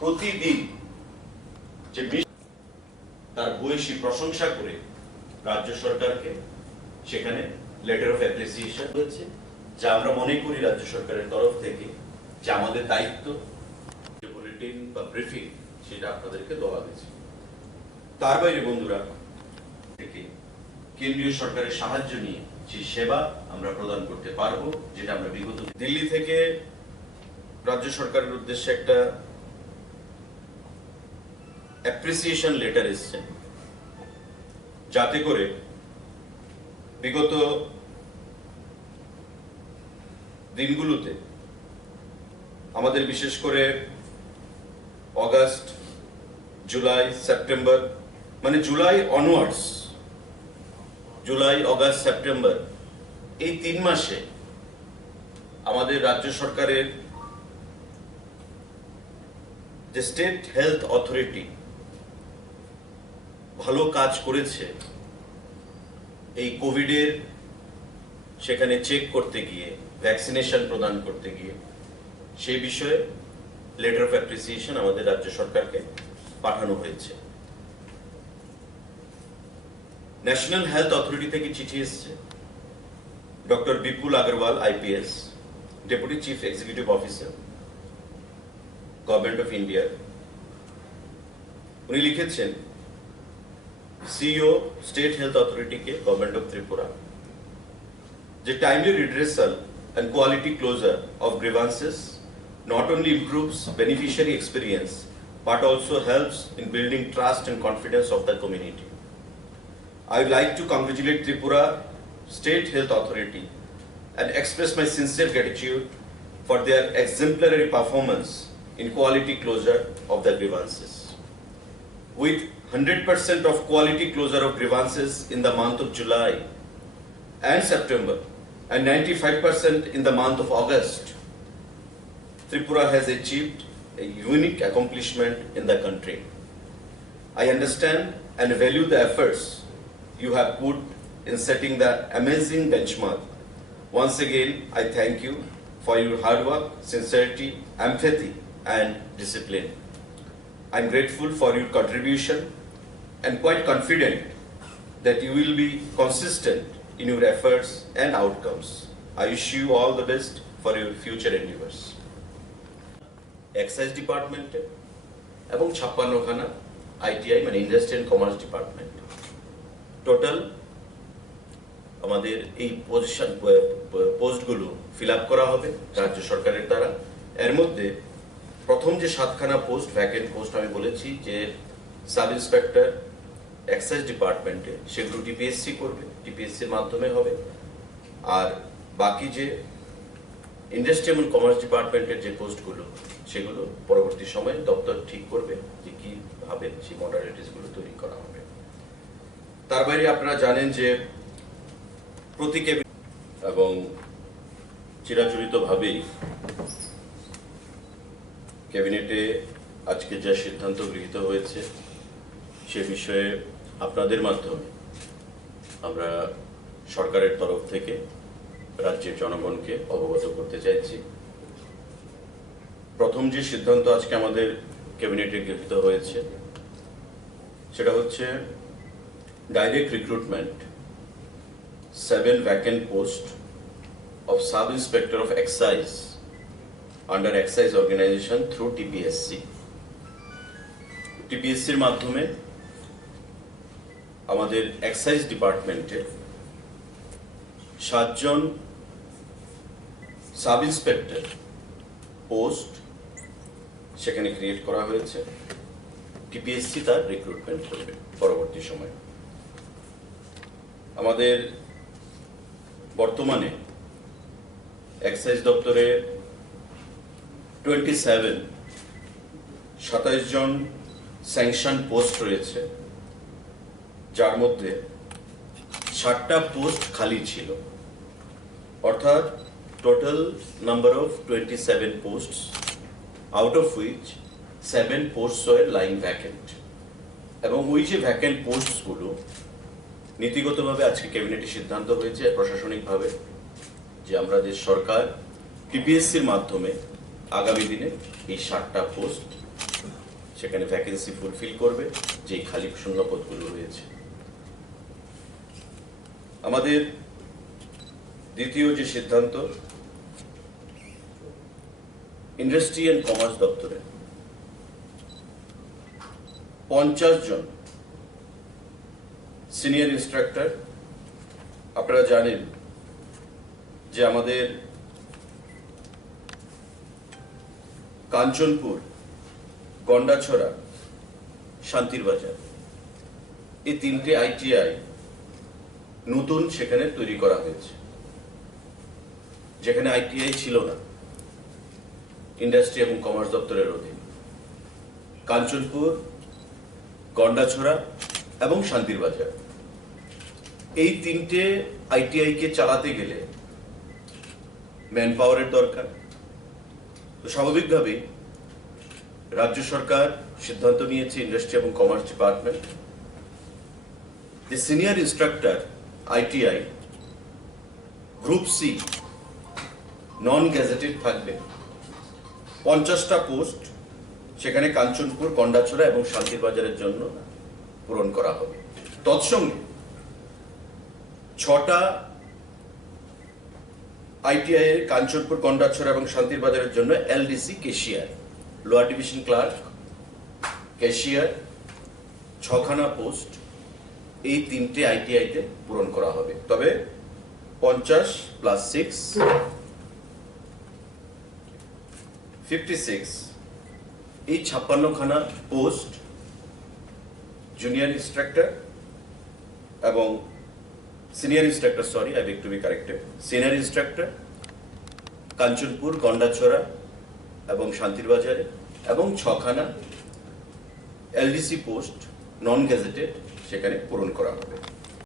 প্রতিদিন যে তার ভূয়সী প্রশংসা করে রাজ্য সরকারকে সেখানে লেটার অফ অ্যাপ্রিসিয়েশন হয়েছে, যা আমরা মনে করি রাজ্য সরকারের তরফ থেকে যে আমাদের দায়িত্ব বুলেটিন বা ব্রিফিং সেটা আপনাদেরকে দেওয়া হয়েছে। তার বাইরে বন্ধুরা থেকে কেন্দ্রীয় সরকারের সাহায্য নিয়ে যে সেবা আমরা প্রদান করতে পারবো, যেটা আমরা বিগত দিল্লি থেকে রাজ্য সরকারের উদ্দেশ্যে একটা অ্যাপ্রিসিয়েশন লেটার এসছে, যাতে করে বিগত দিনগুলোতে আমাদের বিশেষ করে অগাস্ট, জুলাই, সেপ্টেম্বর, মানে July onwards, July, August, September এই 3 মাসে আমাদের রাজ্য সরকারের যে স্টেট হেলথ অথরিটি ভালো কাজ করেছে এই কোভিডের সেখানে চেক করতে গিয়ে, ভ্যাকসিনেশন প্রদান করতে গিয়ে, সেই বিষয়ে লেটার অফ অ্যাপ্রিসিয়েশন আমাদের রাজ্য সরকারকে পাঠানো হয়েছে। ন্যাশনাল হেলথ অথরিটি থেকে চিঠি এসেছে। Doctor Bipul Agarwal IPS, deputy chief executive officer, government of India, উনি লিখেছেন সিইও স্টেট হেলথ অথরিটি কে, গভর্নমেন্ট অফ ত্রিপুরা, যে timely redressal and quality closure of grievances not only improves beneficiary experience but also helps in building trust and confidence of the community. I would like to congratulate Tripura State Health Authority and express my sincere gratitude for their exemplary performance in quality closure of the grievances. With 100% of quality closure of grievances in the month of July and September and 95% in the month of August, Tripura has achieved a unique accomplishment in the country. I understand and value the efforts you have put in setting the amazing benchmark. Once again, I thank you for your hard work, sincerity, empathy, and discipline. I'm grateful for your contribution and quite confident that you will be consistent in your efforts and outcomes. I wish you all the best for your future endeavors. Excise Department এবং 56খানা ITI মানে industry and commerce department, total আমাদের এই পোস্টগুলো fill up করা হবে রাজ্য সরকারের দ্বারা। এর মধ্যে প্রথম যে 7খানা পোস্ট, ভ্যাকেন্ট পোস্ট, আমি বলেছি যে সাব ইন্সপেক্টর এক্সাইজ ডিপার্টমেন্টে, সেগুলো টিপিএসসি করবে, টিপিএসসির মাধ্যমে হবে। আর বাকি যে ইন্ডাস্ট্রি এবং কমার্স ডিপার্টমেন্টের যে পোস্টগুলো, সেগুলো পরবর্তী সময়ে দপ্তর ঠিক করবে যে কিভাবে সেই মডালিটিসগুলো তৈরি করা হবে। তার বাইরে আপনারা জানেন যে প্রতি এবং চিরাচরিতভাবেই ক্যাবিনেটে আজকে যা সিদ্ধান্ত গৃহীত হয়েছে সে বিষয়ে আপনাদের মাধ্যমে আমরা সরকারের তরফ থেকে রাজ্যের জনগণকে অবগত করতে চাইছি। প্রথম যে সিদ্ধান্ত আজকে আমাদের ক্যাবিনেটে গৃহীত হয়েছে সেটা হচ্ছে direct recruitment 7 vacant post of sub inspector of excise under excise organization through TPSC. টিপিএসসির মাধ্যমে আমাদের এক্সাইজ ডিপার্টমেন্টে 7 জন সাব ইন্সপেক্টর পোস্ট সেখানে ক্রিয়েট করা হয়েছে। টিপিএসসি তার রিক্রুটমেন্ট করবে পরবর্তী সময়ে। আমাদের বর্তমানে এক্সাইজ দপ্তরে 27 জন স্যাংশন পোস্ট রয়েছে, যার মধ্যে 60টা পোস্ট খালি ছিল, অর্থাৎ total number of 27 posts, out of which 7 posts were lying vacant. এবং ওই যে ভ্যাকেন্ট পোস্টসগুলো নীতিগতভাবে আজকে ক্যাবিনেটে সিদ্ধান্ত হয়েছে প্রশাসনিকভাবে যে আমাদের সরকার টিপিএসসির মাধ্যমে আগামী দিনে এই 60টা পোস্ট সেখানে ভ্যাকেন্সি ফুলফিল করবে, যেই খালি শূন্য পদগুলো রয়েছে। আমাদের দ্বিতীয় যে সিদ্ধান্ত, ইন্ডাস্ট্রি অ্যান্ড কমার্স দপ্তরে 50 জন সিনিয়র ইন্সট্রাক্টর। আপনারা জানেন যে আমাদের কাঞ্চনপুর, গন্ডাছড়া, শান্তির বাজার এই তিনটে আইটিআই নতুন সেখানে তৈরি করা হয়েছে, যেখানে আইটিআই ছিল না ইন্ডাস্ট্রি এবং কমার্স দপ্তরের অধীনে। কাঞ্চনপুর, গন্ডাছড়া এবং শান্তির বাজার এই তিনটে আইটিআই কে চালাতে গেলে ম্যান পাওয়ারের দরকার। তো স্বাভাবিকভাবেই রাজ্য সরকার সিদ্ধান্ত নিয়েছে, ইন্ডাস্ট্রি এবং কমার্স ডিপার্টমেন্ট, যে senior instructor ITI group C non gazetted থাকবে 50টা পোস্ট সেখানে কাঞ্চনপুর, গন্ডাছড়া এবং শান্তির বাজারের জন্য পূরণ করা হবে। তৎসঙ্গে 6টা আইটিআই এর কাঞ্চনপুর, গন্ডাছড়া এবং শান্তির বাজারের জন্য LDC cashier, lower division clerk, cashier 6খানা পোস্ট এই তিনটে আইটিআইতে পূরণ করা হবে। তবে 50 + 6 56 এই 56খানা পোস্ট জুনিয়র ইন্সট্রাক্টর এবং senior instructor, sorry I beg to be corrected, senior instructor Kanchanpur, Gandacherra এবং শান্তির বাজারে, এবং 6খানা এলডিসি পোস্ট নন গ্যাজেটেড সেখানে পূরণ করা হবে।